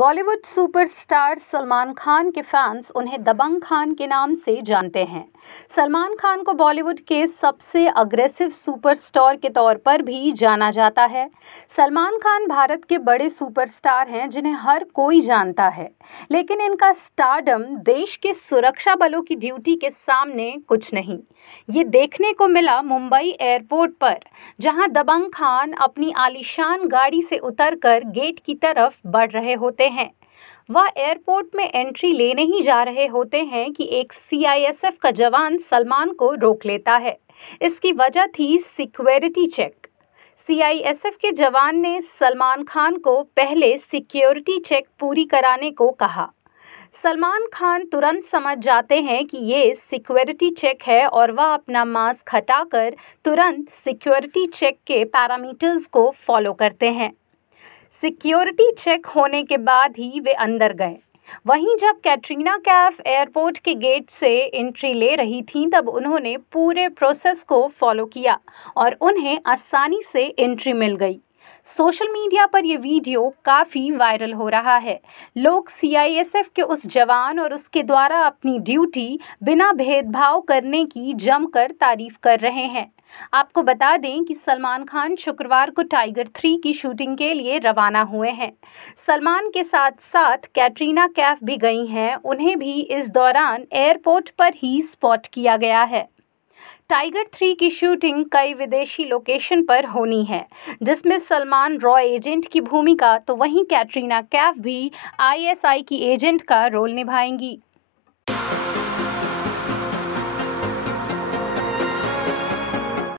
Bollywood superstar Salman Khan के fans उन्हें दबंग खान के नाम से जानते हैं। सलमान खान को बॉलीवुड के सबसे अग्रेसिव सुपरस्टार के तौर पर भी जाना जाता है। सलमान खान भारत के बड़े सुपरस्टार हैं जिन्हें हर कोई जानता है, लेकिन इनका स्टारडम देश के सुरक्षा बलों की ड्यूटी के सामने कुछ नहीं। ये देखने को मिला मुंबई एयरपोर्ट पर, जहां दबंग खान अपनी आलीशान गाड़ी से उतरकर गेट की तरफ बढ़ रहे होते हैं। वह एयरपोर्ट में एंट्री लेने ही जा रहे होते हैं कि एक सीआईएसएफ का जवान सलमान को रोक लेता है। इसकी वजह थी सिक्योरिटी चेक। सीआईएसएफ के जवान ने सलमान खान को पहले सिक्योरिटी चेक पूरी कराने को कहा। सलमान खान तुरंत समझ जाते हैं कि ये सिक्योरिटी चेक है और वह अपना मास्क हटाकर तुरंत सिक्योरिटी चेक के पैरामीटर्स को फॉलो करते हैं। सिक्योरिटी चेक होने के बाद ही वे अंदर गए। वहीं जब कैटरीना कैफ एयरपोर्ट के गेट से एंट्री ले रही थीं, तब उन्होंने पूरे प्रोसेस को फॉलो किया और उन्हें आसानी से एंट्री मिल गई। सोशल मीडिया पर यह वीडियो काफी वायरल हो रहा है। लोग सीआईएसएफ के उस जवान और उसके द्वारा अपनी ड्यूटी बिना भेदभाव करने की जमकर तारीफ कर रहे हैं। आपको बता दें कि सलमान खान शुक्रवार को टाइगर 3 की शूटिंग के लिए रवाना हुए हैं। सलमान के साथ साथ कैटरीना कैफ भी गई हैं। उन्हें भी इस दौरान एयरपोर्ट पर ही स्पॉट किया गया है। टाइगर 3 की शूटिंग कई विदेशी लोकेशन पर होनी है, जिसमें सलमान रॉ एजेंट की भूमिका तो वहीं कैटरीना कैफ भी आईएसआई की एजेंट का रोल निभाएंगी।